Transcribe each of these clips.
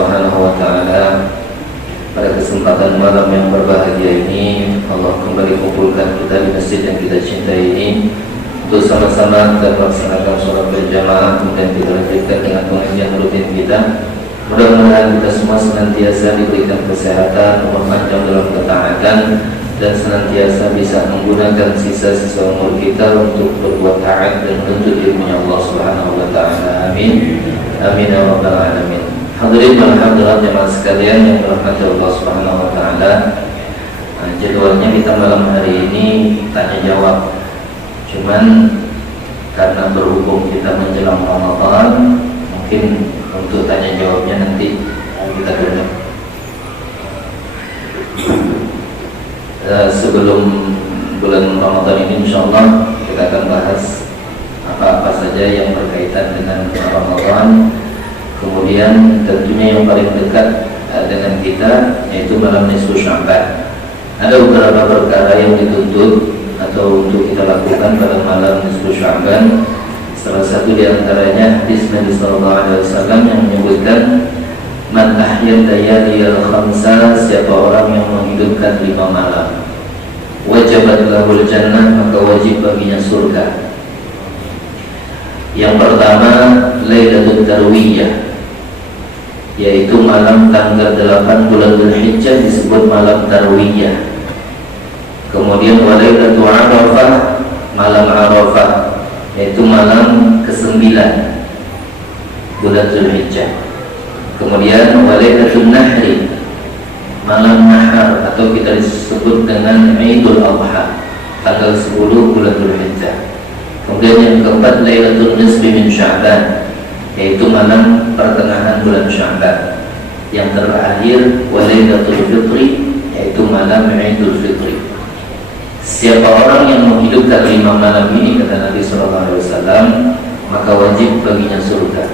Subhanahu wa taala. Pada kesempatan malam yang berbahagia ini, Allah kembali kumpulkan kita di masjid yang kita cintai ini untuk sama-sama kita melaksanakan sholat berjamaah, kemudian kita lanjutkan dengan pengajian rutin kita. Mudah-mudahan kita semua senantiasa diberikan kesehatan, umur panjang dalam ketaatan, dan senantiasa bisa menggunakan sisa-sisa umur kita untuk berbuat taat dan menuntut ilmunya Allah Subhanahu wa taala. Amin. Amin ya rabbal alamin. Hadirin wal hadirat jemaah sekalian yang dirahmati Allah Subhanahu wa taala. Jadwalnya kita malam hari ini tanya jawab. Cuman karena berhubung kita menjelang Ramadan, mungkin untuk tanya jawabnya nanti kita tunda. Sebelum bulan Ramadan ini insyaallah kita akan bahas apa-apa saja yang berkaitan dengan Ramadan. Kemudian tentunya yang paling dekat dengan kita yaitu malam nisfu Sya'ban. Ada beberapa perkara yang dituntut atau untuk kita lakukan pada malam nisfu Sya'ban. Salah satu di antaranya hadis Nabi sallallahu alaihi wasallam yang menyebutkan man ahya layaliyal khamsa, siapa orang yang menghidupkan 5 malam, wajabat lahul jannah, maka wajib baginya surga. Yang pertama Lailatul Tarwiyah, yaitu malam tanggal 8 bulan Dzulhijjah disebut malam Tarwiyah. Kemudian Lailatul Arafah, malam Arafah, yaitu malam ke-9 bulan Dzulhijjah. Kemudian Lailatul Nahri, malam Nahar atau kita disebut dengan Idul Adha, tanggal 10 bulan Dzulhijjah. Kemudian yang keempat Lailatul Nisfi min Sya'ban, yaitu malam pertengahan bulan Sya'ban. Yang terakhir Lailatul Fitri, yaitu malam Idul Fitri. Siapa orang yang menghidupkan 5 malam ini, kata Nabi sallallahu alaihi wasallam, maka wajib baginya surga.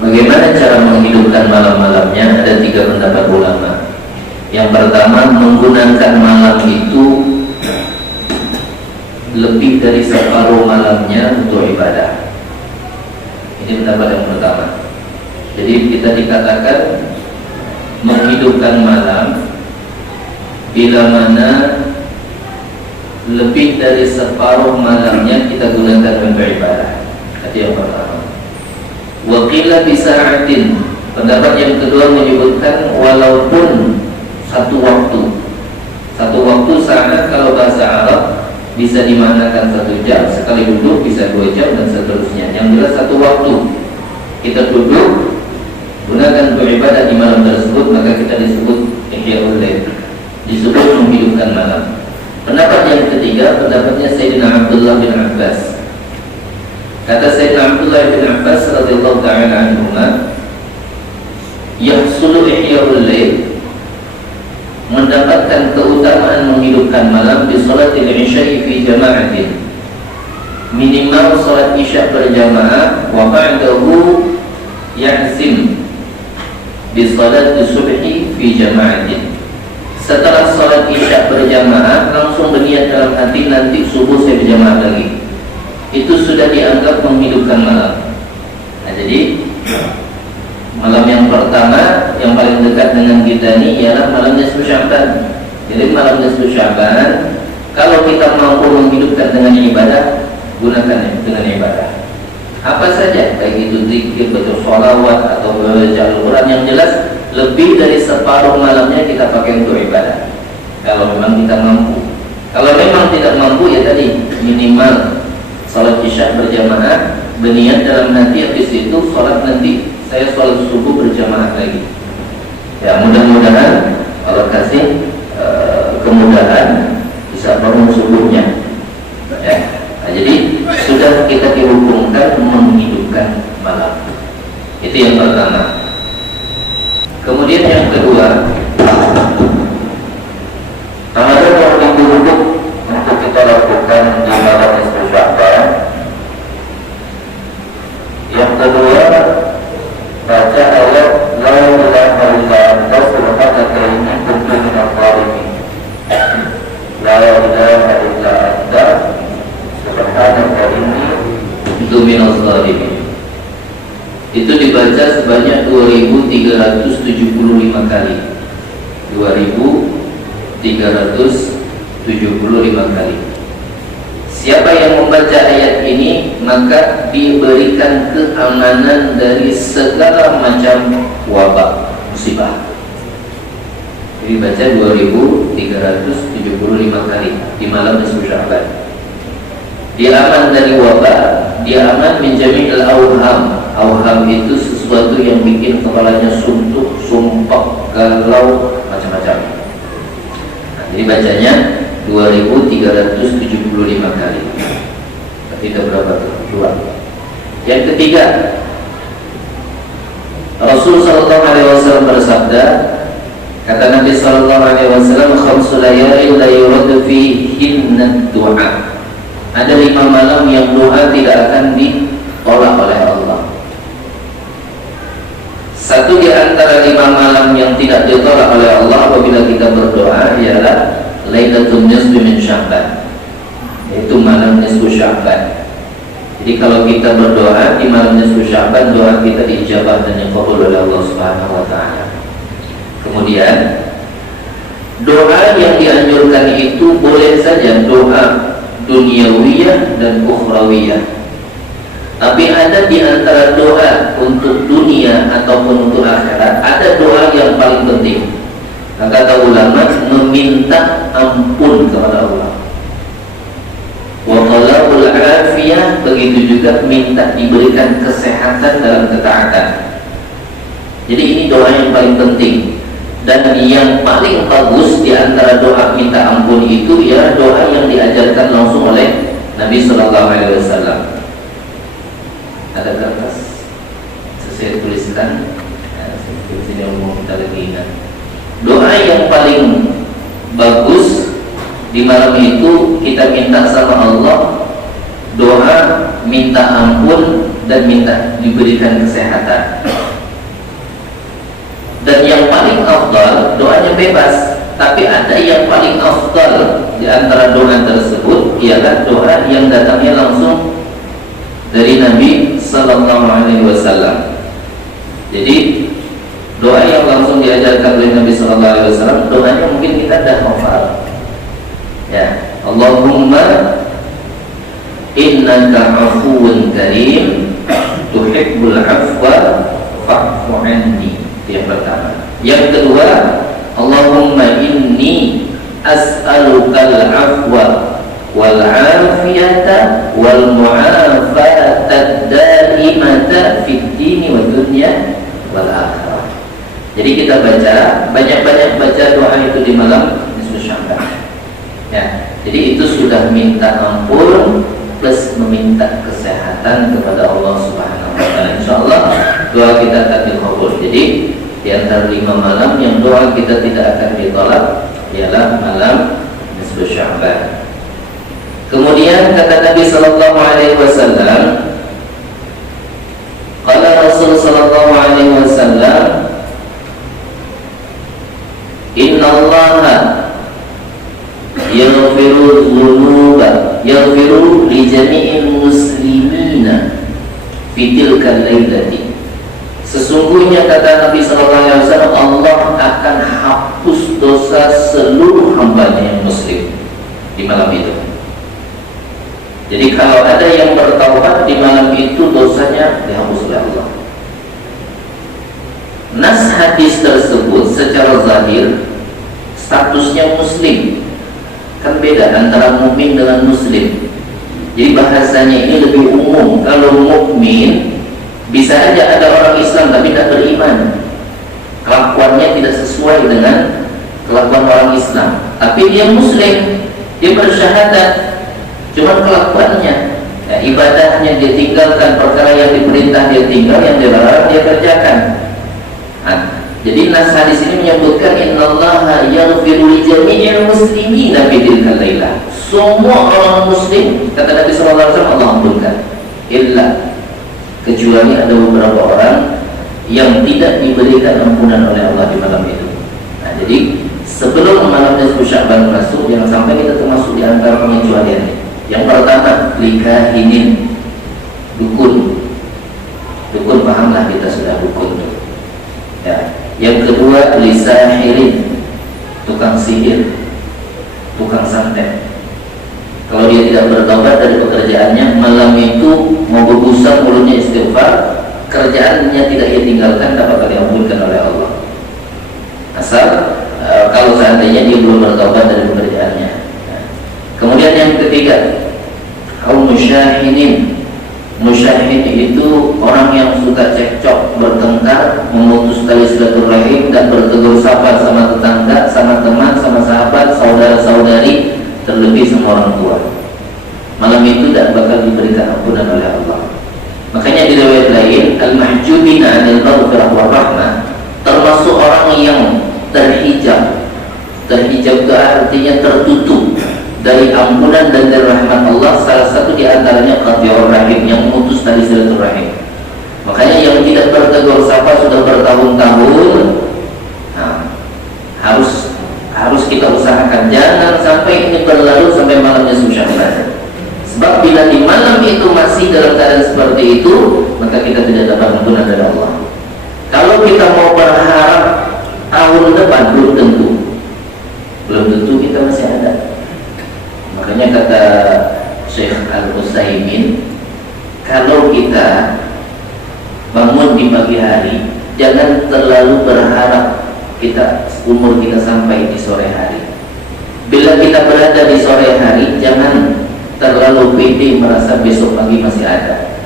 Bagaimana cara menghidupkan malam-malamnya? Ada 3 pendapat ulama. Yang pertama, menggunakan malam itu lebih dari separuh malamnya untuk ibadah. Ini pendapat yang pertama. Jadi kita dikatakan menghidupkan malam bila mana lebih dari separuh malamnya kita gunakan untuk ibadah. Itu yang pertama. Wakila bisa'atin, pendapat yang kedua menyebutkan walaupun satu waktu saat, kalau bahasa Arab bisa dimaknakan 1 jam, sekali duduk bisa 2 jam dan seterusnya. Yang jelas satu waktu kita duduk gunakan untuk ibadah di malam tersebut, maka kita disebut ihya'ul lail, disebut menghidupkan malam. Pendapat yang ketiga, pendapatnya Sayyidina Abdullah bin Abbas. Kata Sayyidina Abdullah bin Abbas radhiyallahu ta'ala anhuma, yahsulu ihya'ul lail, mendapatkan keutamaan menghidupkan malam di salatil isya'i fi jama'atin, minimal salat isya berjamaah, wa ba'dahu yahsim bi salati subhi fi jama'atin. Setelah salat isya berjamaah langsung berniat dalam hati, nanti subuh saya berjamaah lagi. Itu sudah dianggap menghidupkan malam. Nah, jadi malam yang pertama yang paling dekat dengan kita ini ialah malam nisfu Sya'ban. Jadi malam nisfu Sya'ban, kalau kita mampu menghidupkan dengan ibadah, gunakan dengan ibadah. Apa saja, baik itu zikir, baca sholawat atau baca Al-Quran, yang jelas lebih dari separuh malamnya kita pakai untuk ibadah. Kalau memang kita mampu. Kalau memang tidak mampu, ya tadi minimal salat isya berjamaah, berniat dalam hati, habis itu salat nanti saya sholat subuh berjamaah lagi. Ya, mudah-mudahan Allah kasih kemudahan bisa bangun subuhnya. Ya. Nah, jadi sudah kita dihukumkan menghidupkan malam. Itu yang pertama. Kemudian yang kedua, Ramadan yang dihukum untuk kita lakukan di malam nisfu Sya'ban. Yang kedua, baca ayat la ilaha illa anta subhanaka inni kuntu minadh dhalimin. La ilaha illa anta subhanaka inni kuntu minadh dhalimin. Itu dibaca sebanyak 2 kali. 2375 kali. Siapa yang membaca ayat ini maka diberikan keamanan dari segala macam wabah, musibah. Jadi baca 2375 kali di malam nisfu Sya'ban. Dia aman dari wabah, dia aman min jami'il awham. Awham itu sesuatu yang bikin kepalanya suntuk, sumpah, galau, macam-macam. Nah, jadi bacanya 2375 kali. Ketiga berapa tuh? 2. Yang ketiga, Rasul sallallahu alaihi wasallam bersabda, kata Nabi sallallahu alaihi wasallam, khamsu layalin la yurad fihinna du'a. Ada 5 malam yang doa tidak akan ditolak oleh Allah. Satu di antara 5 malam yang tidak ditolak oleh Allah apabila kita berdoa ialah Lailatul Nisfi min Sya'ban, yaitu malam nisfu Sya'ban. Jadi kalau kita berdoa di malam nisfu Sya'ban, doa kita diijabah dan dikabul oleh Allah Subhanahu wa taala. Kemudian doa yang dianjurkan itu boleh saja doa duniawiyah dan ukhrawiyah. Tapi ada di antara doa untuk dunia ataupun untuk akhirat, ada doa yang paling penting. Kata ulama, meminta ampun kepada Allah. Wa talabul afiyah, begitu juga minta diberikan kesehatan dalam ketaatan. Jadi ini doa yang paling penting. Dan yang paling bagus di antara doa minta ampun itu ya doa yang diajarkan langsung oleh Nabi sallallahu alaihi wasallam. Ada kertas saya tuliskan, sini umum kita lagi ingat. Doa yang paling bagus di malam itu kita minta sama Allah, doa minta ampun dan minta diberikan kesehatan. Dan yang paling afdal, doanya bebas, tapi ada yang paling afdal di antara doa tersebut ialah doa yang datangnya langsung dari Nabi sallallahu alaihi wasallam. Jadi doa yang langsung diajarkan oleh Nabi sallallahu alaihi wasallam, doanya mungkin kita dah hafal. Ya, Allahumma innaka afuwun karim tuhibbul afwa fa'fu anni. Yang pertama. Yang kedua, Allahumma inni as'alukal afwa wal afiyata wal mu'afata daimata fid dini wad dunya wal akhirah. Jadi kita baca, banyak-banyak baca doa itu di malam nisfu Sya'ban. Ya, jadi itu sudah minta ampun plus meminta kesehatan kepada Allah Subhanahu wa taala. Insyaallah doa kita akan dikabul. Jadi di antara 5 malam yang doa kita tidak akan ditolak ialah malam nisfu Sya'ban. Kemudian kata Nabi sallallahu alaihi wasallam, qala Rasul sallallahu alaihi wasallam, inna Allaha yaghfiru dzunuba yaghfiru li jami'il muslimina fi tilka lailati. Sesungguhnya kata Nabi sallallahu alaihi wasallam, Allah akan hapus dosa seluruh hamba-Nya yang muslim di malam itu. Jadi kalau ada yang bertaubat di malam itu, dosanya dihapus oleh Allah. Nas hadis tersebut secara zahir statusnya muslim. Kan beda antara mukmin dengan muslim. Jadi bahasanya ini lebih umum. Kalau mukmin bisa aja ada orang Islam tapi tidak beriman, kelakuannya tidak sesuai dengan kelakuan orang Islam, tapi dia muslim, dia bersyahadat, cuma kelakuannya, ya, ibadahnya dia tinggalkan, perkara yang diperintah dia tinggal, yang dilarang dia kerjakan. Nah, jadi nas hadis ini menyebutkan innallaha yaghfiru li jami'il muslimina fi tilkal lailah. Semua orang muslim, kata Nabi sallallahu alaihi wasallam, Allah ampunkan, illa, kecuali ada beberapa orang yang tidak diberikan ampunan oleh Allah di malam itu. Nah, jadi sebelum malam nisfu Sya'ban masuk, jangan sampai kita termasuk di antara pengecualian. Yang pertama, likahinin, dukun. Dukun pahamlah kita sudah dukun. Ya, Yang kedua, lisahirin, tukang sihir, tukang santet. Kalau dia tidak bertobat dari pekerjaannya, malam itu mau berbusa mulutnya istighfar, kerjaannya tidak ia tinggalkan, dapat diampunkan oleh Allah. Asal kalau seandainya dia belum bertobat dari pekerjaannya. Kemudian yang ketiga, kaum musyahinin. Musyahin itu orang yang suka cekcok, bertengkar, memutus tali silaturahim, dan bertegur sapa sama tetangga, sama teman, sama sahabat, saudara-saudari, terlebih sama orang tua. Malam itu tidak bakal diberikan ampunan oleh Allah. Makanya di riwayat lain, al-mahjubina 'anil maghfirah war rahmah, termasuk orang yang terhijab. Terhijab itu artinya tertutup dari ampunan dan dari rahmat Allah. Salah satu di antaranya qati'ur rahim, yang memutus tali silaturahim. Makanya yang tidak bertegur sapa sudah bertahun-tahun, harus kita usahakan jangan sampai ini berlalu sampai malamnya susah. Sebab bila di malam itu masih dalam keadaan seperti itu, maka kita tidak dapat ampunan dari Allah. Kalau kita mau berharap tahun depan, belum tentu kita masih ada. Makanya kata Syekh Al-Utsaimin, kalau kita bangun di pagi hari, jangan terlalu berharap umur kita sampai di sore hari. Bila kita berada di sore hari, jangan terlalu pede merasa besok pagi masih ada.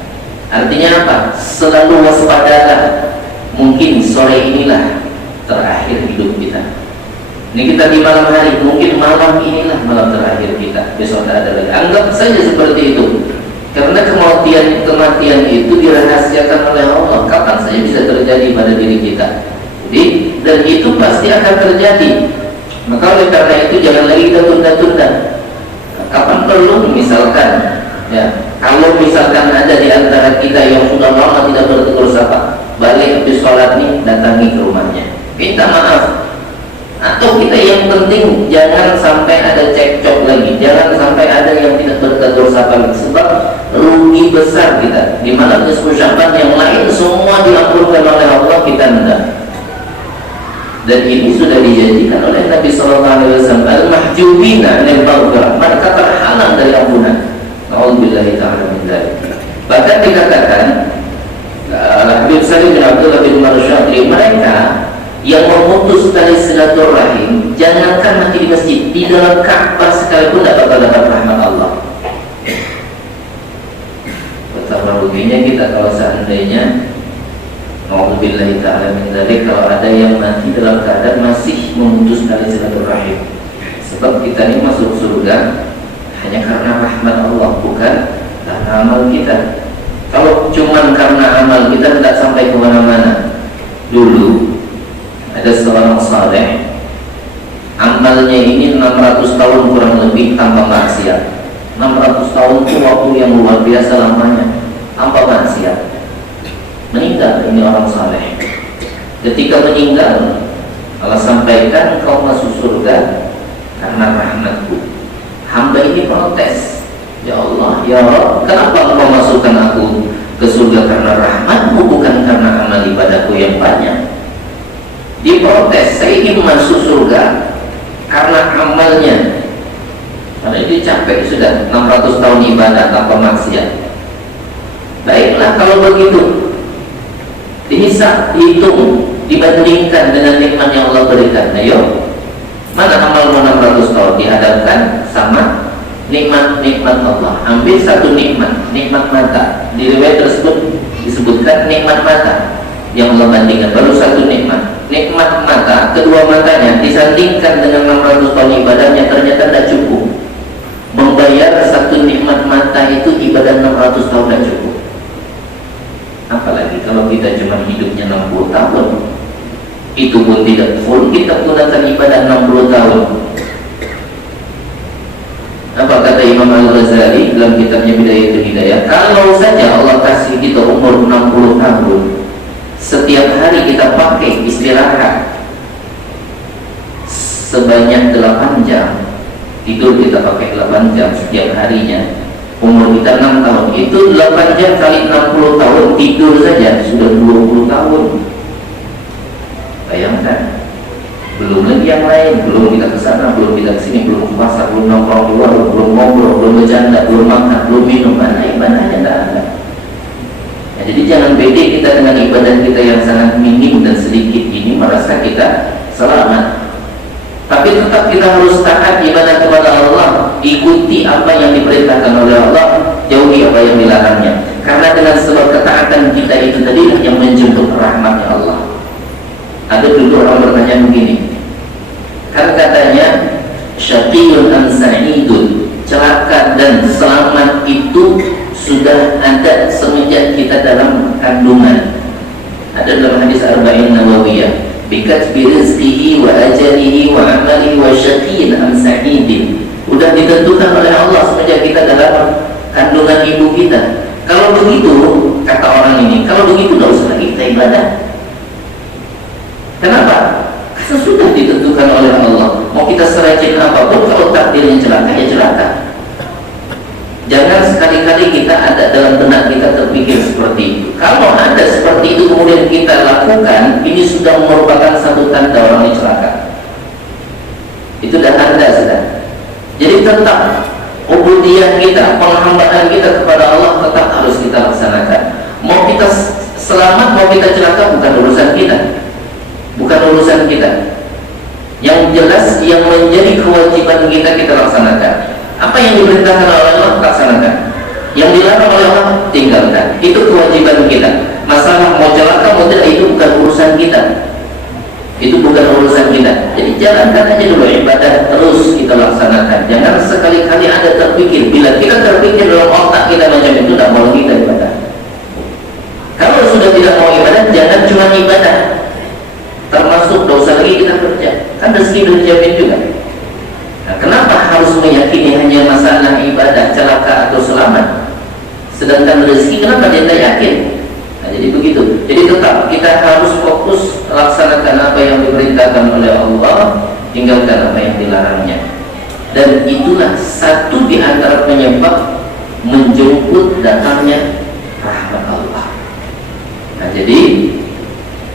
Artinya apa? Selalu waspadalah, mungkin sore inilah terakhir hidup kita. Ini kita di malam hari, mungkin malam inilah malam terakhir kita, besok tidak ada lagi. Anggap saja seperti itu. Karena kematian itu dirahasiakan oleh Allah. Kapan saja bisa terjadi pada diri kita. Jadi, dan itu pasti akan terjadi. Maka oleh karena itu jangan lagi kita tunda-tunda. Kapan perlu, misalkan, ya, kalau misalkan ada di antara kita yang sudah lama tidak bertegur sapa, balik habis sholat nih, datangi ke rumahnya, minta maaf. Atau kita yang penting jangan sampai ada cekcok lagi, jangan sampai ada yang tidak bertegur sapa lagi, sebab rugi besar kita di malam nisfu Sya'ban. Yang lain semua diampunkan oleh Allah, kita tidak. Dan ini sudah dijanjikan oleh Nabi SAW, al-mahjubina 'anil maghfirah, mereka terhalang dari ampunan. Na'udzubillahi ta'ala min dzalik. Bahkan dikatakan Habib Salim bin Abdullah bin Umar Syadri, mereka yang memutus tali silaturahim, jangankan mati di masjid, di dalam Ka'bah sekalipun tidak bakal dapat rahmat Allah. Betapa ruginya kita kalau seandainya, na'udzubillahi ta'ala min dzalik, kalau ada yang mati dalam keadaan masih memutus tali silaturahim. Sebab kita ini masuk surga hanya karena rahmat Allah, bukan karena amal kita. Kalau cuma karena amal kita tidak sampai kemana-mana. Dulu ada seorang saleh, amalnya ini 600 tahun kurang lebih tanpa maksiat. 600 tahun itu waktu yang luar biasa lamanya, tanpa maksiat. Meninggal ini orang saleh. Ketika meninggal, Allah sampaikan, kau masuk surga karena rahmatku. Hamba ini protes, ya Allah, ya Rabb, kenapa kau masukkan aku ke surga karena rahmatmu, bukan karena amal ibadahku yang banyak? Diprotes, saya ingin masuk surga karena amalnya. Karena dia capek sudah 600 tahun ibadah tanpa maksiat. Baiklah kalau begitu, dihisab, dihitung, dibandingkan dengan nikmat yang Allah berikan. Ayo, mana amalmu 600 tahun dihadapkan sama nikmat-nikmat Allah. Ambil satu nikmat mata. Di riwayat tersebut disebutkan nikmat mata yang Allah bandingkan, baru satu nikmat mata, kedua matanya disandingkan dengan 600 tahun ibadahnya, ternyata tidak cukup. Membayar satu nikmat mata itu ibadah 600 tahun tidak cukup. Apalagi kalau kita cuma hidupnya 60 tahun, itu pun tidak full kita gunakan ibadah 60 tahun. Apa kata Imam Al-Ghazali dalam kitabnya Bidayatul Hidayah? Kalau saja Allah kasih kita umur 60 tahun, setiap hari kita pakai istirahat sebanyak 8 jam, tidur kita pakai 8 jam setiap harinya, umur kita 6 tahun, itu 8 jam kali 60 tahun, tidur saja sudah 20 tahun. Bayangkan, belum lagi yang lain, belum kita ke sana, belum kita ke sini, belum ke pasar, belum nongkrong di warung, belum ngobrol, belum bercanda, belum makan, belum minum, mana ibadahnya tidak ada. Ya, jadi jangan pede kita dengan ibadah kita yang sangat minim dan sedikit ini merasa kita selamat. Tapi tetap kita harus taat ibadah kepada Allah, ikuti apa yang diperintahkan oleh Allah, jauhi apa yang dilarangnya. Karena dengan sebab ketaatan kita itu tadi yang menjemput rahmatnya Allah. Ada dulu orang bertanya begini, kan katanya syaqiyun an sa'idun, celaka dan selamat itu sudah ada semenjak kita dalam kandungan. Ada dalam hadis Arba'in Nawawiyah, bikatbi rizqihi wa ajalihi wa amalihi wa syaqiyun an sa'idin. Udah ditentukan oleh Allah semenjak kita dalam kandungan ibu kita. Kalau begitu, kata orang ini, kalau begitu tidak usah lagi kita ibadah. Kenapa? Karena sudah ditentukan oleh Allah. Mau kita serajin apapun, kalau takdirnya celaka, ya celaka. Jangan sekali-kali kita ada dalam benak kita terpikir seperti itu. Kalau ada seperti itu kemudian kita lakukan, ini sudah merupakan satu tanda orang ini celaka. Itu dah tanda sudah. Jadi tetap ubudiyah kita, penghambaan kita kepada Allah tetap harus kita laksanakan. Mau kita selamat, mau kita celaka, bukan urusan kita. Bukan urusan kita. Yang jelas yang menjadi kewajiban kita laksanakan. Apa yang diperintahkan oleh Allah laksanakan. Yang dilarang oleh Allah tinggalkan. Itu kewajiban kita. Masalah mau celaka mau tidak itu bukan urusan kita. Itu bukan urusan kita. Jadi jalankan aja dulu ibadah, terus kita laksanakan. Jangan sekali-kali ada terpikir. Bila kita terpikir dalam otak kita macam itu, tidak mau kita ibadah. Kalau sudah tidak mau ibadah, jangan cuma ibadah. Termasuk dosa lagi kita kerja, kan rezeki sudah dijamin juga. Nah, kenapa harus meyakini hanya masalah ibadah, celaka atau selamat, sedangkan rezeki kenapa dia tak yakin? Nah, jadi begitu. Jadi tetap kita harus fokus laksanakan apa yang diperintahkan oleh Allah, tinggalkan apa yang dilarangnya. Dan itulah satu di antara penyebab menjemput datangnya rahmat Allah. Nah, jadi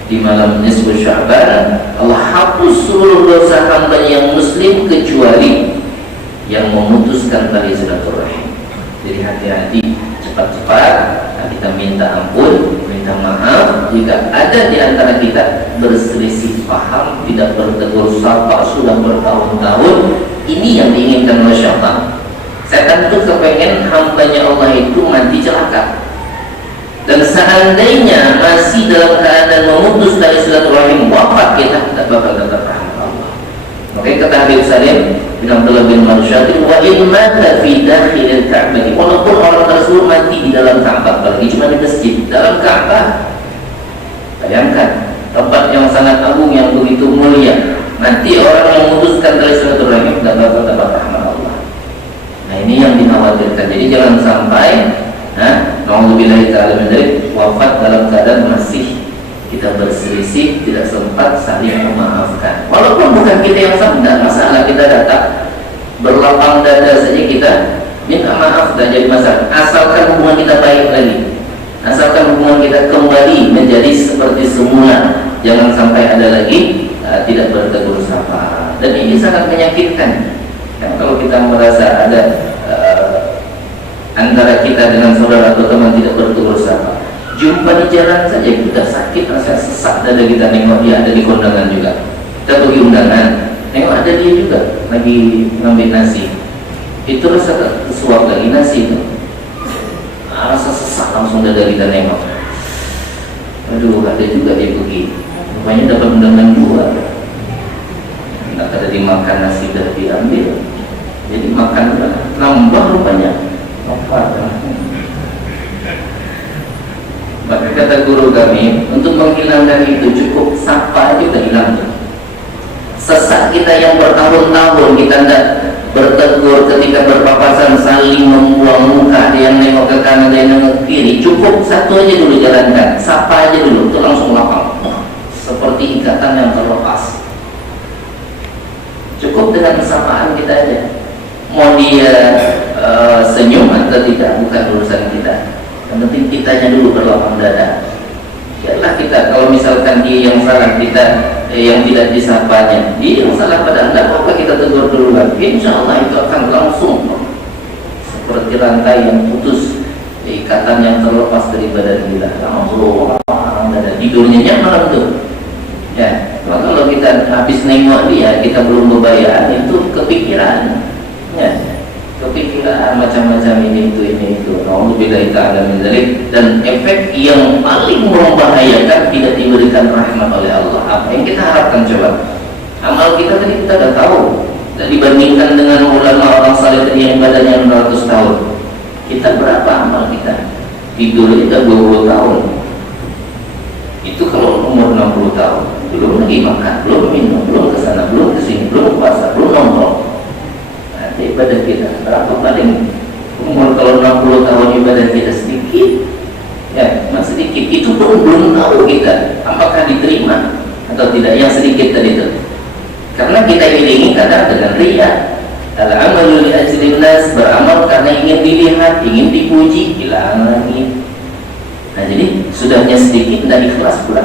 di malam nisfu Sya'ban Allah hapus seluruh dosa hamba yang muslim kecuali yang memutuskan tali silaturahim. Jadi hati-hati, cepat-cepat kita minta ampun, minta maaf jika ada di antara kita berselisih paham, tidak bertegur sapa sudah bertahun-tahun. Ini yang diinginkan oleh syaitan. Setan itu kepengen hambanya Allah itu mati celaka. Dan seandainya masih dalam keadaan memutus tali silaturahim, wafat kita tidak bakal dapat rahmat Allah. Makanya kata Habib Salim bin Abdullah bin Marsyadir, wa in mata fi dakhilil Ka'bah, walaupun orang tersebut mati di dalam Ka'bah, apalagi cuma di masjid, dalam Ka'bah. Bayangkan tempat yang sangat agung, yang begitu mulia, nanti orang yang memutuskan tali silaturahim tidak bakal dapat rahmat Allah. Nah, ini yang dikhawatirkan. Jadi jangan sampai na'udzubillahi ta'ala min dzalik, wafat dalam keadaan masih kita berselisih, tidak sempat saling memaafkan. Walaupun bukan kita yang salah, tidak masalah, kita datang berlapang dada saja kita minta maaf, tidak jadi masalah. Asalkan hubungan kita baik lagi, asalkan hubungan kita kembali menjadi seperti semula. Jangan sampai ada lagi tidak bertegur sapa. Dan ini sangat menyakitkan. Kalau kita merasa ada antara kita dengan saudara atau teman tidak bertegur sapa, jumpa di jalan saja kita sakit, rasa sesak dada kita, nengok dia ada di kondangan juga, kita pergi undangan, nengok ada dia juga lagi ngambil nasi, itu rasa suap lagi nasi itu, rasa sesak langsung dada kita nengok, aduh ada juga dia pergi, rupanya dapat undangan dua, nggak ada dimakan nasi dah diambil, jadi makan nambah rupanya. Maka kata guru kami, untuk menghilangkan itu cukup sapa aja udah hilang. Sesak kita yang bertahun-tahun kita tidak bertegur ketika berpapasan, saling membuang muka, ada yang nengok ke kanan, ada yang nengok ke kiri, cukup satu aja dulu jalankan, sapa aja dulu, itu langsung lapang, seperti ikatan yang terlepas. Cukup dengan sapaan kita aja. Mau dia senyum atau tidak bukan urusan kita. Yang penting kitanya dulu berlapang dada. Biarlah kita, kalau misalkan dia yang salah, kita yang tidak disapanya, dia salah pada Anda, maka kita tegur dulu lagi. Insya Allah itu akan langsung seperti rantai yang putus, ikatan yang terlepas dari badan kita. Langsung ada tidurnya nyaman tuh. Ya, maka kalau kita habis nengok dia, kita belum membayar, itu kepikiran. Ya, kepikiran macam-macam ini itu. Alhamdulillah ta'ala min dzalik. Dan efek yang paling membahayakan tidak diberikan rahmat oleh Allah. Apa yang kita harapkan coba? Amal kita tadi kita sudah tahu. Dibandingkan dengan ulama orang saleh tadi yang ibadahnya 600 tahun. Kita berapa amal kita? Tidur kita 20 tahun. Itu kalau umur 60 tahun. Belum lagi makan, belum minum, belum kesana, belum kesini, belum puasa, belum nongkrong. Ibadah kita berapa paling umur? Kalau 60 tahun ibadah kita sedikit, ya masih sedikit, itu pun belum tahu kita apakah diterima atau tidak yang sedikit tadi itu, karena kita iringi kadang dengan riya. Al-amalu li ajlin nas, beramal karena ingin dilihat, ingin dipuji, hilang lagi. Nah jadi sudahnya sedikit dan ikhlas pula,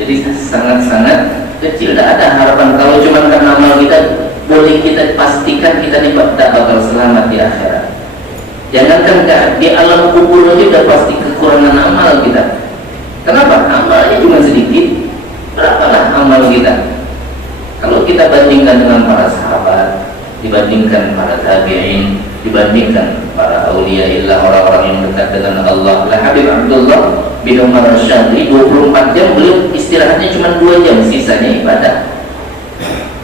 jadi sangat-sangat kecil. Tidak ada harapan kalau cuma karena amal kita boleh kita pastikan kita tidak bakal selamat di akhirat. Jangankan di alam kubur aja udah pasti kekurangan amal kita. Kenapa? Amalnya cuma sedikit. Berapalah amal kita? Kalau kita bandingkan dengan para sahabat, dibandingkan para tabi'in, dibandingkan para auliyaillah, orang-orang yang dekat dengan Allah. Habib Abdullah bin Umar Asy'adili 24 jam, beliau istirahatnya cuma 2 jam, sisanya ibadah.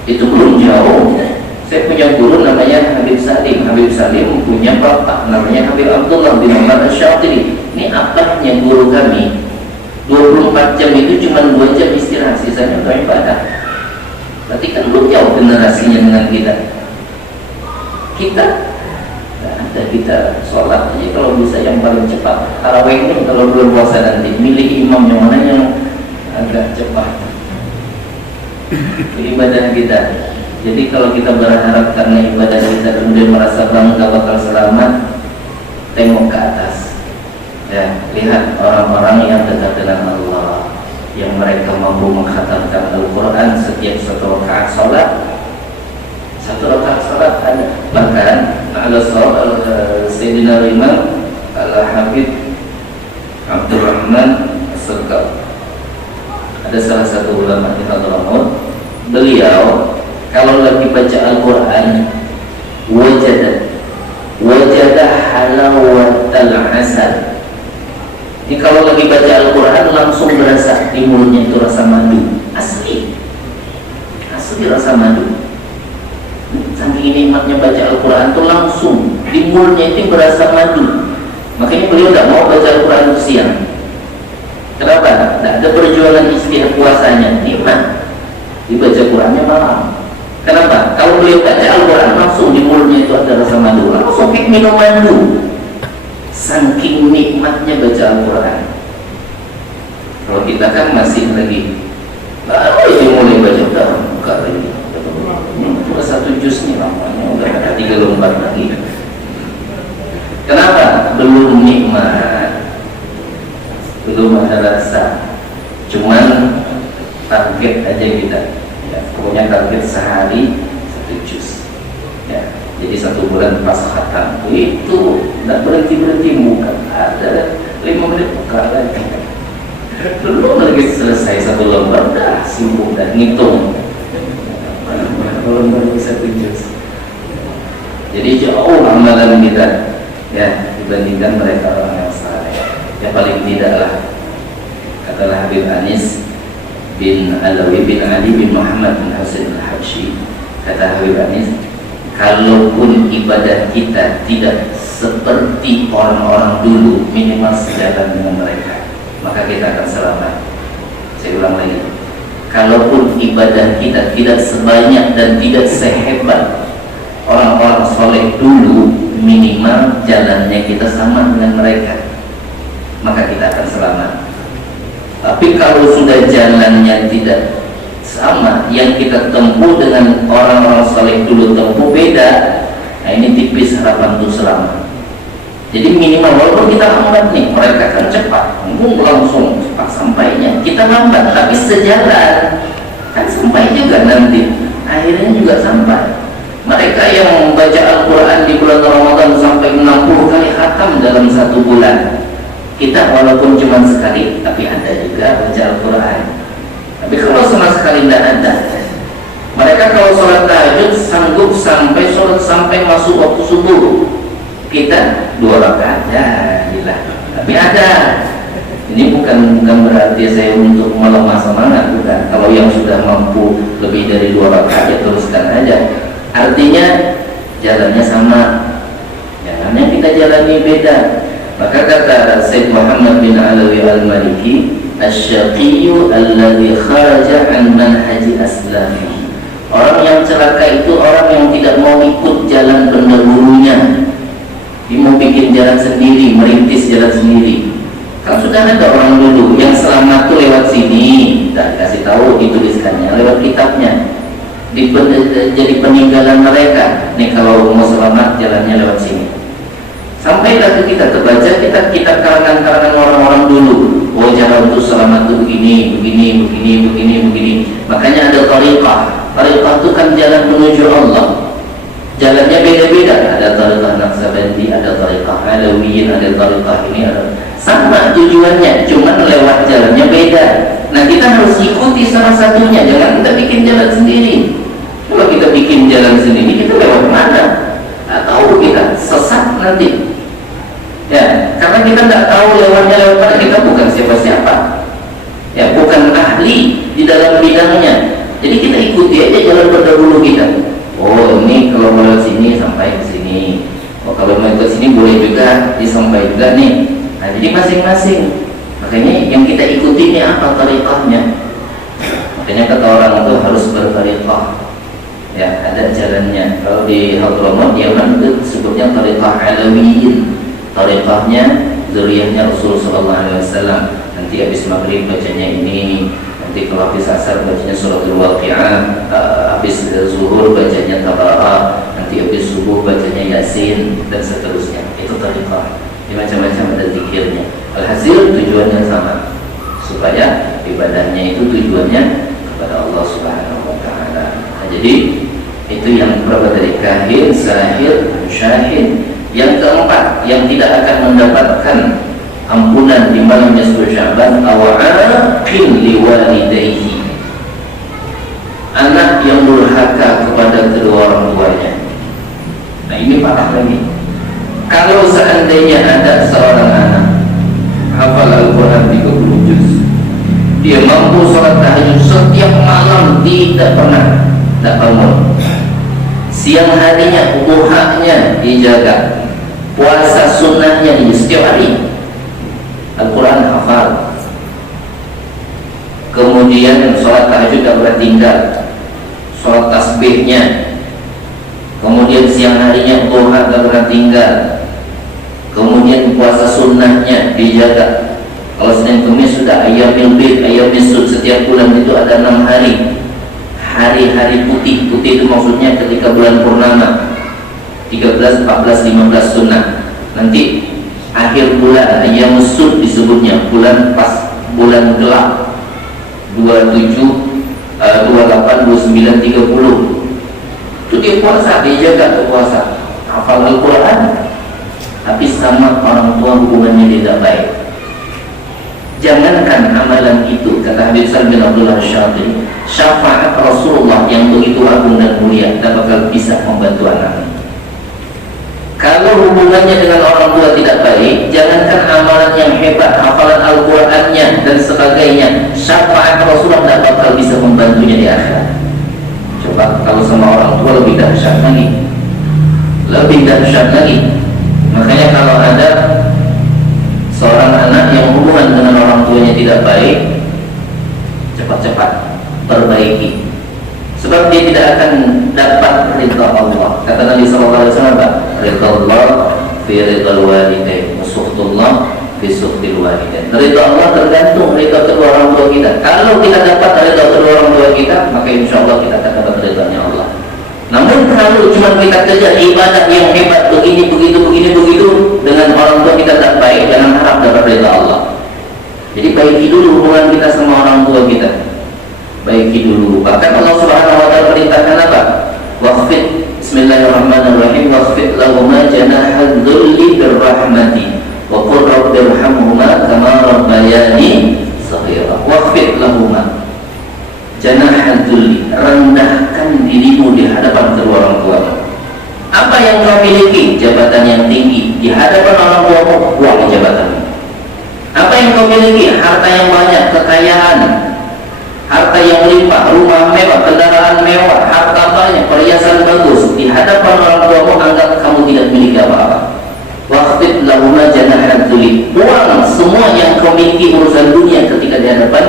Itu belum jauh. Saya punya guru namanya Habib Salim. Habib Salim punya bapak namanya Habib Abdullah bin Umar Asy'adili. Ini apanya guru kami. 24 jam itu cuma 2 jam istirahat, sisanya untuk ibadah. Berarti kan belum jauh generasinya dengan kita. Kita sholat aja kalau bisa yang paling cepat. Tarawih ini kalau belum puasa nanti milih imam yang mana yang agak cepat. Ibadah kita. Jadi kalau kita berharap karena ibadah kita kemudian merasa bangga bakal selamat, tengok ke atas. Ya, lihat orang-orang yang dekat dengan Allah, yang mereka mampu mengkhatamkan Al-Quran setiap 1 rakaat sholat. 1 rakaat sholat ada. Bahkan ada sholat Sayyidina Imam Al-Habib Abdurrahman As-Sakaf, ada salah satu ulama di Hadramaut. Beliau kalau lagi baca Al-Quran wajadah halawatal asal. Ini kalau lagi baca Al-Quran langsung berasa di mulutnya itu rasa madu. Asli rasa madu. Saking nikmatnya baca Al-Quran itu langsung di mulutnya itu berasa madu. Makanya beliau tidak mau baca Al-Quran itu siang. Kenapa? Tidak ada perjuangan istilah puasanya, nikmat. Dibaca Qurannya malam. Kenapa? Kalau beliau baca Al-Quran langsung di mulutnya itu ada rasa madu, langsung kayak minum madu. Saking nikmatnya baca Al-Quran. Kalau kita kan masih lagi baru ini mulai baca, udah buka lagi. Udah 1 juz nih lamanya, udah ada 3 lembar lagi. Kenapa? Belum nikmat, belum ada rasa. Cuman target aja kita, ya, pokoknya target sehari 1 juz. Ya, jadi 1 bulan pas khatam itu tidak berhenti buka, ada 5 menit buka lagi. Belum lagi selesai 1 lembar, dah sibuk dan ngitung. Lembar lagi 1 juz. Jadi jauh amalan kita, ya, dibandingkan mereka orang yang saleh. Ya paling tidaklah, katalah Habib Anis bin Alawi bin Ali bin Muhammad bin Husain al-Habsyi, kata Habib Anis, kalaupun ibadah kita tidak seperti orang-orang dulu, minimal sejalan dengan mereka, maka kita akan selamat. Saya ulang lagi, kalaupun ibadah kita tidak sebanyak dan tidak sehebat orang-orang soleh dulu, minimal jalannya kita sama dengan mereka, maka kita akan selamat. Tapi kalau sudah jalannya tidak sama, yang kita tempuh dengan orang-orang saleh dulu tempuh beda, nah ini tipis harapan untuk selamat. Jadi minimal, walaupun kita lambat nih, mereka kan cepat, langsung cepat sampainya. Kita lambat, tapi sejalan, kan sampai juga nanti. Akhirnya juga sampai. Mereka yang membaca Al-Quran di bulan Ramadan sampai 60 kali khatam dalam satu bulan. Kita walaupun cuma sekali, tapi ada juga baca Al-Quran. Tapi kalau sama sekali tidak ada, mereka kalau sholat tahajud sanggup sampai masuk waktu subuh. Kita 2 rakaat, ya gila. Tapi ada. Ini bukan berarti saya untuk melemah semangat, bukan. Kalau yang sudah mampu lebih dari 2 rakaat ya teruskan aja. Artinya jalannya sama, jalannya kita jalani beda. Maka kata Syekh Muhammad bin Alawi al-Maliki, "Asy-syaqiyyu alladzi kharaja an manhaji aslafi." Orang yang celaka itu orang yang tidak mau ikut jalan pendahulunya. Dia mau bikin jalan sendiri, merintis jalan sendiri. Kan sudah ada orang dulu yang selamat tuh lewat sini, tak kasih tahu dituliskannya lewat kitabnya. Jadi peninggalan mereka. Nih kalau mau selamat jalannya lewat sini. Sampailah ke kita terbaca kita karangan-karangan orang-orang dulu. Oh jalan untuk selamat tuh begini. Makanya ada tariqah. Tariqah itu kan jalan menuju Allah. Jalannya beda-beda. Ada tariqah Naqsabandi, ada tariqah Alawiyin, ada tariqah ini, ada. Sama tujuannya, cuma lewat jalannya beda. Nah kita harus ikuti salah satunya. Jangan kita bikin jalan sendiri. Kalau kita bikin jalan sendiri, kita lewat mana? Nggak tahu, kita sesat nanti. Ya, karena kita nggak tahu lewatnya lewat mana. Kita bukan siapa-siapa. Ya, bukan ahli di dalam bidangnya. Jadi kita ikuti aja jalan terdahulu kita. Oh ini kalau mau lewat sini sampai ke sini. Oh kalau mau ke sini boleh juga disampai juga nih. Nah jadi masing-masing. Makanya yang kita ikuti ini apa tariqahnya. Makanya kata orang itu harus bertariqah. Ya ada jalannya. Kalau di Hadramaut Yaman itu sebutnya tariqah Alawiyin. Tariqahnya zuriyahnya Rasulullah SAW. Nanti habis maghrib bacanya ini. Nanti kalau habis asar bacanya suratul Waqi'ah, habis zuhur bacanya Tabarah, nanti habis subuh bacanya Yasin dan seterusnya. Itu tariqah. Macam-macam ada zikirnya. Alhasil tujuannya sama, supaya ibadahnya itu tujuannya kepada Allah Subhanahu wa taala. Nah, jadi itu yang berapa tadi? Kahin, sahir, syahid. Yang keempat, yang tidak akan mendapatkan ampunan di malam nisfu Sya'ban, awa'aqin liwalidayhi. Anak yang durhaka kepada kedua orang tuanya. Nah ini parah lagi. Kalau seandainya ada seorang anak hafal Al-Quran 30 juz, dia mampu sholat tahajud setiap malam, tidak pernah bangun, siang harinya duhanya dijaga, puasa sunnahnya di setiap hari, Al-Quran hafal, kemudian sholat tahajud tidak pernah tinggal, sholat tasbihnya, kemudian siang harinya duha tidak pernah tinggal, kemudian puasa sunnahnya dijaga. Kalau Senin Kamis sudah ayyamil bid, ayyamil sud, setiap bulan itu ada 6 hari. Hari-hari putih. Putih itu maksudnya ketika bulan purnama 13, 14, 15 sunnah. Nanti akhir bulan ayyamil sud disebutnya, bulan pas, bulan gelap 27, 28, 29, 30. Itu dia puasa, dijaga tuh puasa. Hafal Al-Quran, tapi sama orang tua hubungannya tidak baik. Jangankan amalan itu, kata Habib Salim bin Abdullah Syafii, syafaat Rasulullah yang begitu agung dan mulia tidak bakal bisa membantu anaknya. Kalau hubungannya dengan orang tua tidak baik, jangankan amalan yang hebat, hafalan Al-Qurannya dan sebagainya, syafaat Rasulullah tidak bakal bisa membantunya di akhirat. Coba kalau sama orang tua lebih dahsyat lagi, lebih dahsyat lagi. Makanya kalau ada seorang anak yang hubungan dengan orang tuanya tidak baik, cepat-cepat perbaiki, sebab dia tidak akan dapat ridha Allah. Kata Nabi SAW, ridha Allah fi ridhal walidain, suhtullah fi suhtil walidain. Ridha Allah tergantung ridha kedua orang tua kita. Kalau kita dapat ridha kedua orang tua kita, maka insya Allah kita akan dapat ridhanya Allah. Namun kalau cuma kita kerja ibadah yang hebat begini begitu dengan orang orang tua kita, baiki dulu. Bahkan Allah Subhanahu wa taala perintahkan apa? Waqfid, bismillahirrahmanirrahim, waqfid lahuma janahal dhulli birrahmati wa qur rabbirhamhuma kama rabbayani shaghira. Waqfid lahuma janahal dhulli, rendahkan dirimu di hadapan kedua orang tuamu. Apa yang kau miliki? Jabatan yang tinggi. Di hadapan orang tuamu, buang jabatanmu. Apa yang kau miliki? Harta yang banyak, kekayaan, harta yang melimpah, rumah mewah, kendaraan mewah, harta banyak, perhiasan bagus. Di hadapan orang tuamu, anggap kamu tidak memiliki apa-apa. Waqfid lahuma janahal dhulli, buang semua yang kau miliki urusan dunia ketika di hadapan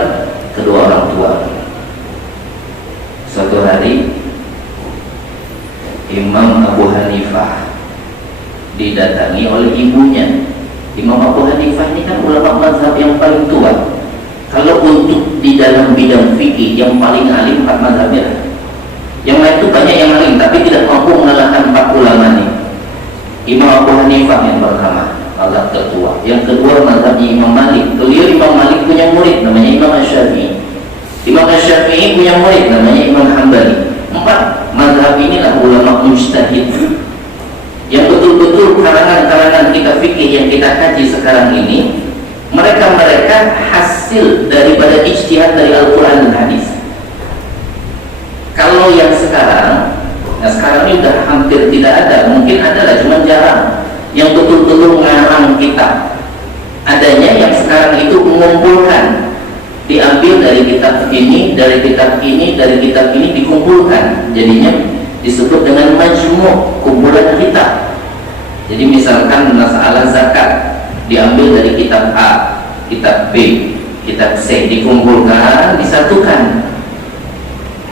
kedua orang tua. Suatu hari Imam Abu Hanifah didatangi oleh ibunya. Imam Abu Hanifah ini kan ulama mazhab yang paling tua. Kalau untuk di dalam bidang fikih yang paling alim 4 mazhabnya. Yang lain itu banyak yang alim tapi tidak mampu mengalahkan 4 ulama ini. Imam Abu Hanifah yang pertama, mazhab tertua. Yang kedua mazhabnya Imam Malik. Beliau Imam Malik punya murid namanya Imam Asy-Syafi'i. Imam Asy-Syafi'i punya murid namanya Imam Hambali. 4 mazhab inilah ulama mujtahid yang betul-betul karangan-karangan kita fikih yang kita kaji sekarang ini, mereka hasil daripada ijtihad dari Al-Quran dan Hadis. Kalau yang sekarang, nah sekarang ini udah hampir tidak ada, mungkin ada lah, cuma jarang yang betul-betul ngarang kitab. Adanya yang sekarang itu mengumpulkan, diambil dari kitab ini, dari kitab ini, dari kitab ini, dikumpulkan, jadinya disebut dengan majmu', kumpulan kitab. Jadi misalkan masalah zakat diambil dari kitab A, kitab B, kitab C, dikumpulkan, disatukan.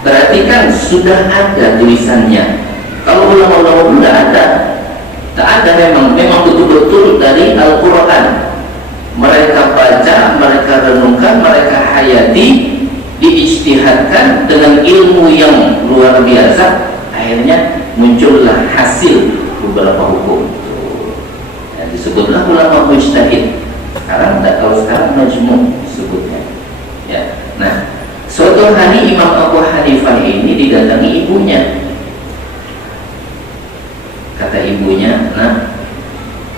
Berarti kan sudah ada tulisannya. Kalau ulama-ulama tidak ada, tak ada, memang betul-betul dari Al-Quran. Mereka baca, mereka renungkan, mereka hayati, diijtihadkan dengan ilmu yang luar biasa. Akhirnya muncullah hasil beberapa hukum. Ya, disebutlah ulama mujtahid. Sekarang kalau sekarang majmu' disebutnya. Ya. Nah, suatu hari Imam Abu Hanifah ini didatangi ibunya. Kata ibunya, "Nah,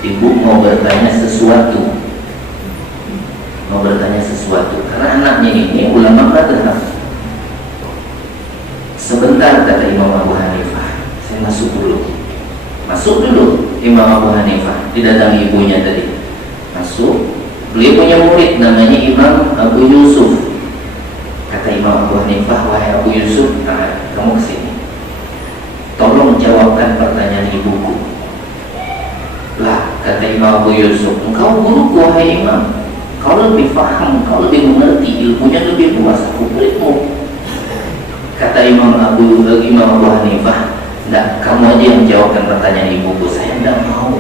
ibu mau bertanya sesuatu." Mau bertanya sesuatu karena anaknya ini ulama madhab. Sebentar, kata Imam Abu Hanifah, saya masuk dulu. Masuk dulu Imam Abu Hanifah, didatangi ibunya tadi. Masuk, beliau punya murid namanya Imam Abu Yusuf. Kata Imam Abu Hanifah, "Wahai Abu Yusuf, kamu kesini. Tolong jawabkan pertanyaan ibuku." Lah, kata Imam Abu Yusuf, "Engkau guruku, wahai Imam. Kau lebih paham, kau lebih mengerti, ilmunya lebih luas, aku muridmu." Kata Imam Abu Hanifah, "Enggak, kamu aja yang jawabkan pertanyaan ibuku, saya enggak mau.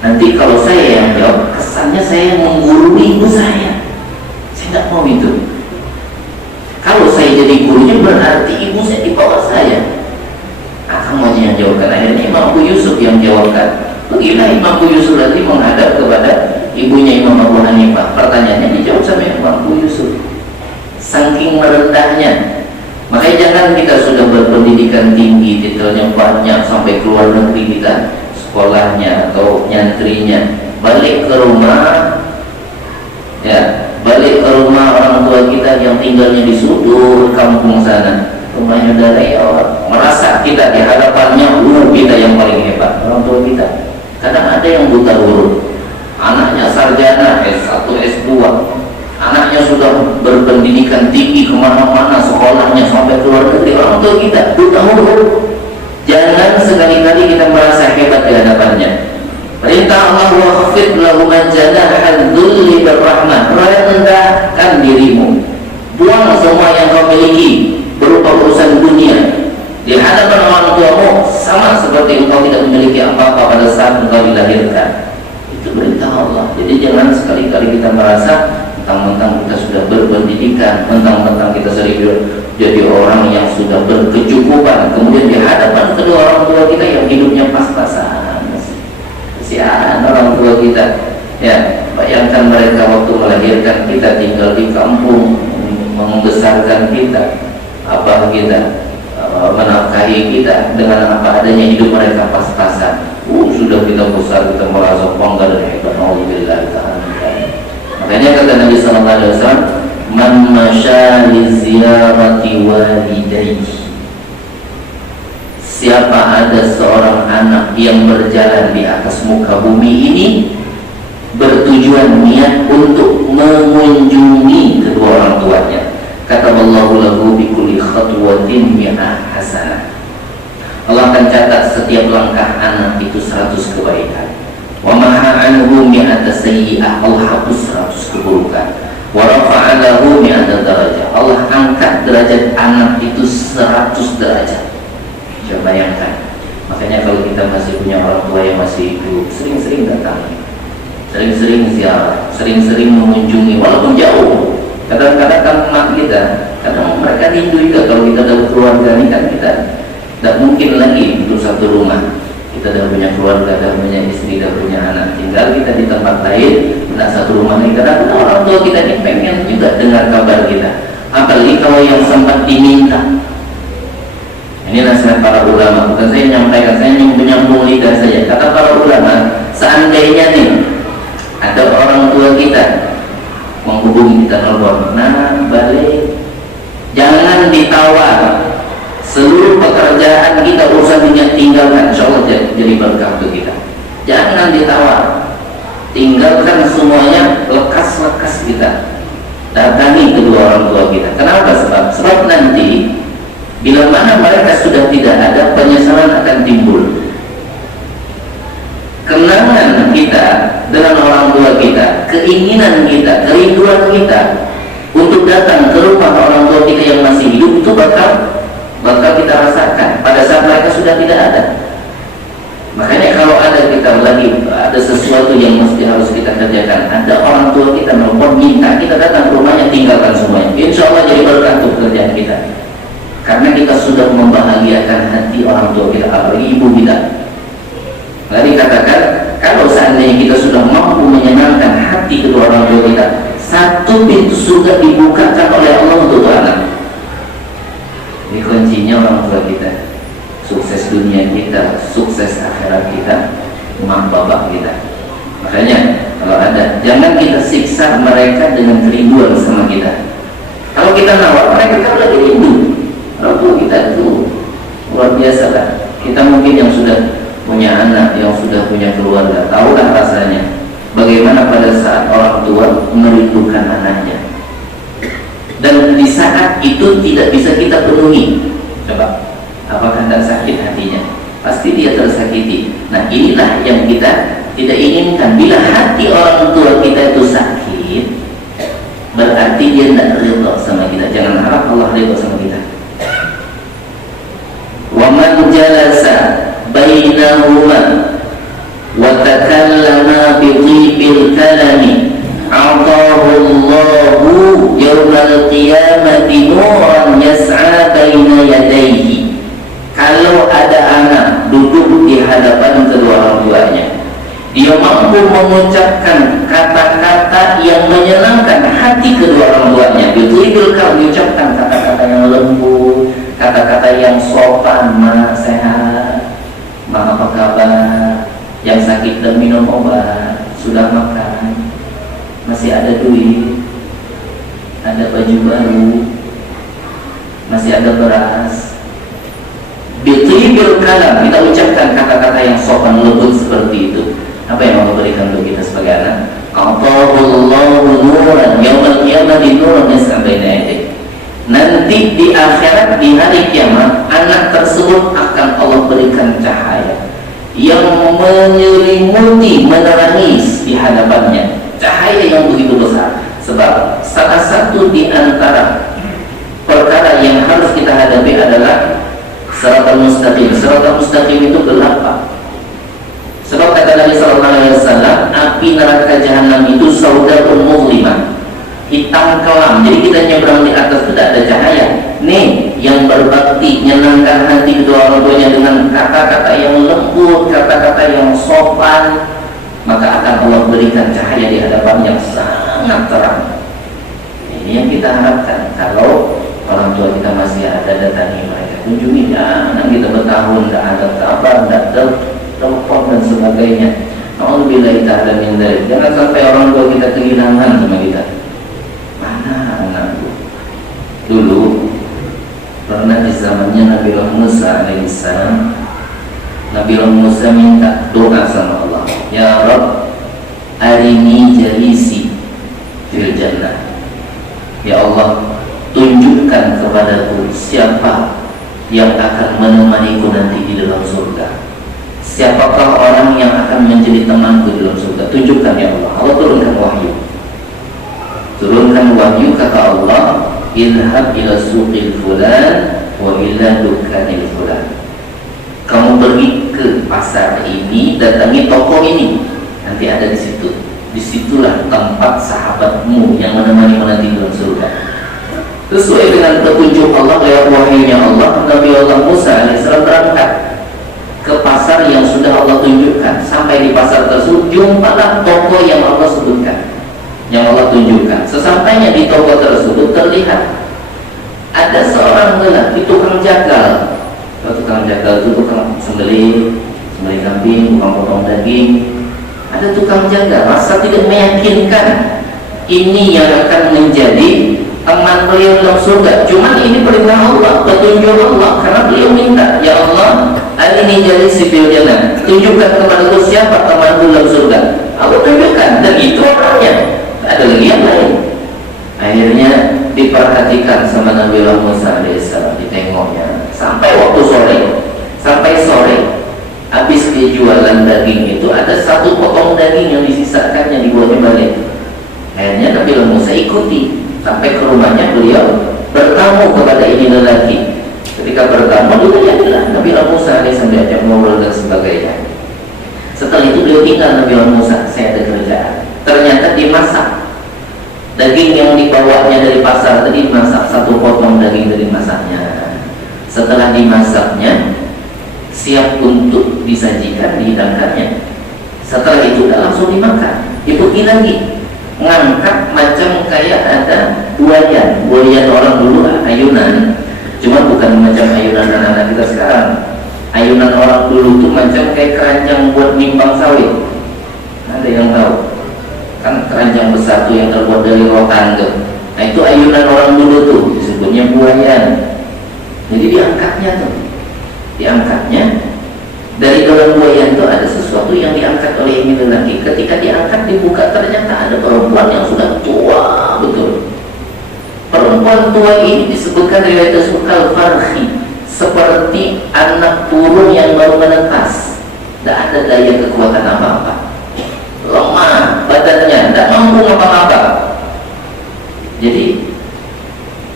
Nanti kalau saya yang jawab, kesannya saya yang menggurui ibu saya. Saya enggak mau itu. Kalau saya jadi gurunya berarti ibu saya di bawah saya. Kamu aja yang jawabkan." Akhirnya Imam Abu Yusuf yang jawabkan. Pergilah Imam Abu Yusuf tadi menghadap kepada ibunya Imam Abu Hanifah. Pertanyaannya dijawab sama Imam Abu Yusuf. Saking merendahnya. Makanya jangan kita sudah berpendidikan tinggi, titelnya banyak, sampai keluar negeri kita sekolahnya atau nyantrinya, balik ke rumah, ya, balik ke rumah orang tua kita yang tinggalnya di sudut kampung sana, rumahnya udah lewat, merasa kita di hadapannya kita yang paling hebat, orang tua kita. Kadang ada yang buta huruf, anaknya sarjana S1, S2, anaknya sudah berpendidikan tinggi kemana-mana, sekolahnya sampai ke luar negeri, orang tua kita buta huruf. Jangan sekali-kali kita merasa hebat di hadapannya. Perintah Allah, waqfid lahum janahal dhulli birrahmah, rendahkan dirimu, buang semua yang kau miliki berupa urusan dunia di hadapan orang tuamu, sama seperti engkau tidak memiliki apa-apa pada saat engkau dilahirkan. Itu perintah Allah. Jadi jangan sekali-kali kita merasa mentang-mentang kita sudah berpendidikan, mentang-mentang kita sering jadi orang yang sudah berkecukupan, kemudian di hadapan kedua orang tua kita yang hidupnya pas-pasan, kesian orang tua kita. Ya, bayangkan mereka waktu melahirkan kita tinggal di kampung, membesarkan kita, abah kita, menafkahi kita dengan apa adanya, hidup mereka pas-pasan. Sudah kita besar, kita merasa bangga dan hebat. Alhamdulillah ta'ala. Makanya kata Nabi sallallahu alaihi wasallam, man masya li ziyarati walidayhi, siapa ada seorang anak yang berjalan di atas muka bumi ini bertujuan niat untuk mengunjungi kedua orang tuanya, kataballahu lahu bi kulli khatwatin mi'ah hasanah, Allah akan catat setiap langkah anak itu 100 kebaikan. Wa maha anhu mi'ata sayyi'ah, Allah hapus 100 keburukan. Wa rafa'a lahu mi'ata darajah, Allah angkat derajat anak itu 100 derajat. Coba bayangkan. Makanya kalau kita masih punya orang tua yang masih hidup, sering-sering datang, sering-sering ziarah, sering-sering mengunjungi walaupun jauh. Kadang-kadang kan emak kita, kadang mereka rindu juga kalau kita ada keluarga ini kan kita tidak mungkin lagi untuk satu rumah. Kita dah punya keluarga, dah punya istri, dah punya anak. Tinggal kita di tempat lain, nak satu rumah ini. Kadang-kadang orang tua kita ini pengen juga dengar kabar kita. Apalagi kalau yang sempat diminta. Ini nasihat para ulama. Bukan saya menyampaikan, saya menyambung lidah saja. Kata para ulama, seandainya nih ada orang tua kita menghubungi kita telepon, nah balik, jangan ditawar. Seluruh pekerjaan kita, urusan dunia tinggalkan, insya Allah jadi berkah untuk kita. Jangan ditawar, tinggalkan semuanya, lekas-lekas kita datangi kedua orang tua kita. Kenapa? Sebab nanti bila mana mereka sudah tidak ada, penyesalan akan timbul. Kenangan kita dengan orang tua kita, keinginan kita, kerinduan kita untuk datang ke rumah orang tua kita yang masih hidup itu bakal kita rasakan pada saat mereka sudah tidak ada. Makanya kalau ada sesuatu yang mesti harus kita kerjakan, ada orang tua kita nelfon minta kita datang ke rumahnya, tinggalkan semuanya, insya Allah jadi berkah untuk pekerjaan kita, karena kita sudah membahagiakan hati orang tua kita, apalagi ibu kita. Lalu dikatakan kalau seandainya kita sudah mampu menyenangkan hati kedua orang tua kita, satu pintu surga dibukakan oleh Allah untuk anak. Ini kuncinya orang tua kita, sukses dunia kita, sukses akhirat kita, mak bapak kita. Makanya kalau ada, jangan kita siksa mereka dengan kerinduan sama kita. Kalau kita nawar, mereka kan lagi rindu. Orang tua kita itu luar biasa lah. Kita mungkin yang sudah punya anak, yang sudah punya keluarga, tahulah rasanya bagaimana pada saat orang tua merindukan anaknya. Dan di saat itu tidak bisa kita penuhi. Coba, apakah tidak sakit hatinya? Pasti dia tersakiti. Nah inilah yang kita tidak inginkan. Bila hati orang tua kita itu sakit, berarti dia tidak ridha sama kita. Jangan harap Allah ridha sama kita. Wa man jalasa bainahuma wa takallama bi dhibil kalami a'tahu Allahu yawmal qiyamati nuran yas'a baina yadayhi. Kalau ada anak duduk di hadapan kedua orang tuanya, dia mampu mengucapkan kata-kata yang menyenangkan hati kedua orang tuanya, betul-betul mengucapkan kata-kata yang lembut, kata-kata yang sopan, ma sehat, ma apa kabar, yang sakit dan minum obat, sudah makan, masih ada duit, ada baju baru, masih ada beras. Bitil kalam, kita ucapkan kata-kata yang sopan lembut seperti itu. Apa yang Allah berikan untuk kita sebagai anak? A'tahullahu nuran yaumal qiyamati nuran yas'a baina yadayhi. Nanti di akhirat, di hari kiamat, anak tersebut akan Allah berikan cahaya yang menyelimuti, menerangi di hadapannya. Cahaya yang begitu besar. Sebab salah satu di antara perkara yang harus kita hadapi adalah Siratal mustaqim. Siratal mustaqim itu gelap, Pak. Sebab kata Nabi sallallahu alaihi wasallam, api neraka jahanam itu saudatun muzlimah, hitam kelam. Jadi kita nyebrang di atas itu tidak ada cahaya. Nih, yang berbakti, menyenangkan hati kedua orang tuanya dengan kata-kata yang lembut, kata-kata yang sopan, maka akan Allah berikan cahaya di hadapan yang sangat terang. Ini Ini yang kita harapkan. Kalau orang tua kita masih ada, datangi mereka, kunjungi. Anak kita bertahun tidak ada kabar, tidak ada telepon dan sebagainya. Alhamdulillah ta'ala min dzalik. Jangan sampai orang tua kita kehilangan sama kita. Mana anakku? Dulu pernah di zamannya Nabi Musa alaihissalam, Nabi Musa minta doa sama Allah, ya Rabb, arini jalisi fil jannah. Ya Allah, tunjukkan kepadaku siapa yang akan menemaniku nanti di dalam surga. Siapakah orang yang akan menjadi temanku di dalam surga? Tunjukkan ya Allah. Allah turunkan wahyu. Turunkan wahyu, kata Allah, ilhab ila suqil fulan wa ila dukanil fulan. Kamu pergi ke pasar ini, datangi toko ini. Nanti ada di situ. Disitulah tempat sahabatmu yang menemani nanti di dalam surga. Sesuai dengan petunjuk Allah lewat wahyunya Allah, Nabi Allah Musa alaihissalam berangkat ke pasar yang sudah Allah tunjukkan. Sampai di pasar tersebut, jumpalah toko yang Allah sebutkan, yang Allah tunjukkan. Sesampainya di toko tersebut, terlihat ada seorang lelaki tukang jagal. Tukang jagal itu tukang sembelih kambing, tukang potong daging. Ada tukang jagal, rasa tidak meyakinkan ini yang akan menjadi teman beliau dalam surga. Cuma ini perintah Allah, petunjuk Allah, karena beliau minta, ya Allah, ini jadi sipil jannah, tunjukkan kepada aku siapa teman dalam surga. Aku tunjukkan, dan itu orangnya, ada lagi yang lain. Akhirnya diperhatikan sama Nabi Musa alaihissalam, ditengoknya sampai waktu sore, sampai sore. Habis dia jualan daging itu, ada satu potong daging yang disisakan yang dibuatnya balik. Akhirnya Nabi Musa ikuti sampai ke rumahnya, beliau bertamu kepada ini lelaki. Ketika bertamu, dia bilang Nabi Musa alaihissalam diajak ngobrol dan sebagainya. Setelah itu beliau tinggal Nabi Musa, saya ada kerjaan. Ternyata dimasak daging yang dibawanya dari pasar tadi, dimasak satu potong daging dari masaknya. Setelah dimasaknya, siap untuk disajikan, dihidangkannya. Setelah itu udah langsung dimakan. Dipergi lagi, ngangkat macam kayak ada buayan orang dulu, ayunan. Cuma bukan macam ayunan anak-anak kita sekarang. Ayunan orang dulu tuh macam kayak keranjang buat nimbang sawit. Ada yang tahu? Kan keranjang besar tuh yang terbuat dari rotan tuh. Nah itu ayunan orang dulu tuh, disebutnya buayan. Jadi diangkatnya dari dalam buayan itu ada sesuatu yang diangkat oleh ini lelaki. Ketika diangkat, dibuka, ternyata ada perempuan yang sudah tua betul. Perempuan tua ini disebutkan riwayat Sukal Farhi, seperti anak turun yang baru menetas, tidak ada daya kekuatan apa-apa, lemah badannya, tidak mampu apa-apa. Jadi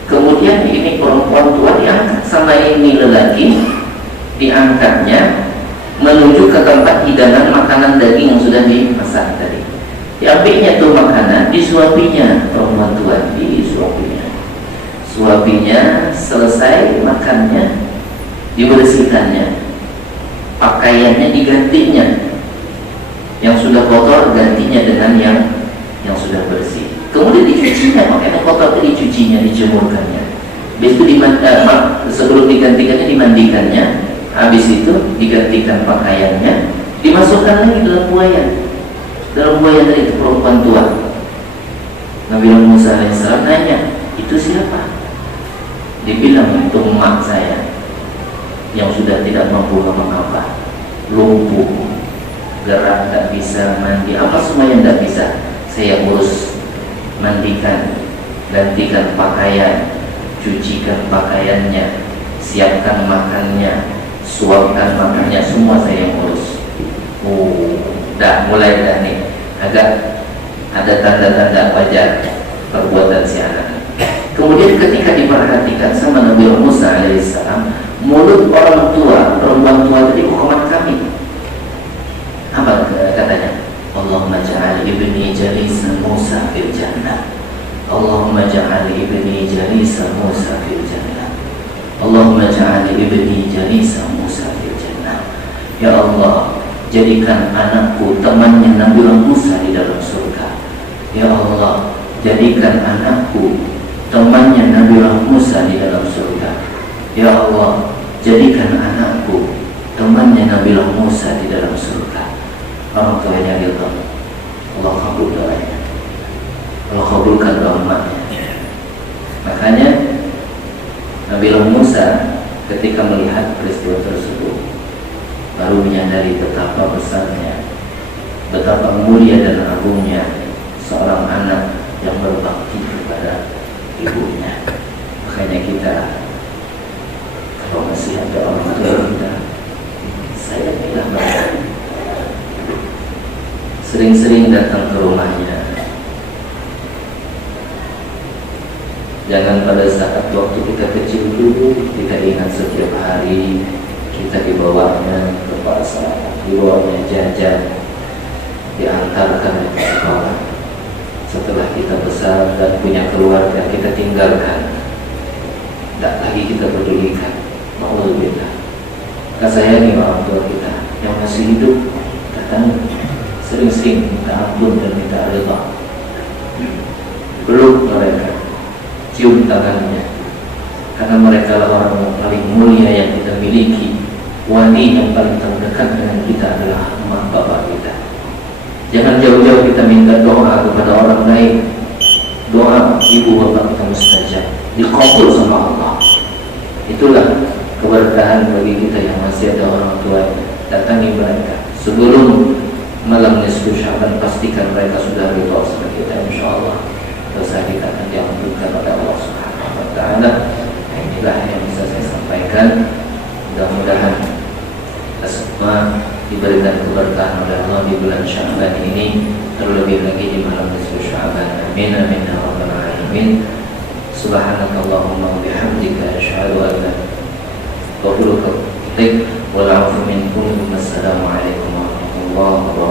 kemudian ini perempuan tua diangkat sama ini lelaki, diangkatnya menuju ke tempat hidangan makanan daging yang sudah dimasak tadi. Diambilnya tuh makanan, disuapinya perempuan tua, suapinya, selesai makannya, dibersihkannya, pakaiannya digantinya, yang sudah kotor gantinya dengan yang sudah bersih. Kemudian dicucinya, pakaian kotor itu dicucinya, dijemurkannya. Habis itu sebelum digantikannya, dimandikannya. Habis itu digantikan pakaiannya, dimasukkan lagi dalam buayan. Dalam buayan dari itu perempuan tua. Nabi Musa alaihissalam nanya, itu siapa? Dibilang, itu emak saya yang sudah tidak mampu apa-apa, lumpuh, gerak, tak bisa mandi, apa semua yang tak bisa saya urus, mandikan, gantikan pakaian, cucikan pakaiannya, siapkan makannya, suapkan makannya, semua saya yang urus. Mulai nih agak ada tanda-tanda wajar perbuatan si anak. Kemudian ketika diperhatikan sama Nabi Musa alaihissalam, mulut orang tua, perempuan tua tadi hukuman kami. Apa katanya? Allahumma ja'al ibni jalisa Musa fil jannah. Allahumma ja'al ibni jalisa Musa fil jannah. Allahumma ja'al ibni jalisa Musa fil jannah. Ya Allah, jadikan anakku temannya Nabi Musa di dalam surga. Ya Allah, jadikan anakku temannya Nabi Musa di dalam surga. Ya Allah, jadikan anakku temannya Nabi Musa di dalam surga. Orang tuanya ridha. Allah kabul doanya. Allah kabulkan doa emaknya. Makanya Nabi Musa ketika melihat peristiwa tersebut baru menyadari betapa besarnya, betapa mulia dan agungnya seorang anak yang berbakti kepada ibunya. Makanya kita kalau masih ada orang tua kita, sayangilah mereka. Sering-sering datang ke rumahnya. Jangan pada saat waktu kita kecil dulu kita ingat setiap hari kita dibawanya ke pasar, dibawanya jajan, diantarkan ke sekolah. Setelah kita besar dan punya keluarga, kita tinggalkan. Tidak lagi kita pedulikan. Alhamdulillah. Kita sayangi orang tua kita yang masih hidup. Datang sering-sering minta ampun dan minta ridha. Peluk mereka, cium tangannya, karena mereka lah orang yang paling mulia yang kita miliki. Wali yang paling terdekat dengan kita adalah emak bapak kita. Jangan jauh-jauh kita minta doa kepada orang lain. Doa ibu bapak kita mustajab, dikabul sama Allah. Itulah keberkahan bagi kita yang masih ada orang tua. Datangi mereka sebelum malam nisfu Sya'ban, pastikan mereka sudah ridha sama kita, insyaallah dosa kita akan diampunkan oleh Allah Subhanahu wa taala. Inilah yang bisa saya sampaikan. Mudah-mudahan kita semua diberikan keberkahan oleh Allah di bulan Sya'ban ini, terlebih lagi di malam nisfu Sya'ban. Amin amin ya rabbal alamin. Subhanakallahumma wa bihamdika asyhadu an la ilaha illa anta astaghfiruka wa atubu ilaik. Assalamualaikum warahmatullahi wabarakatuh.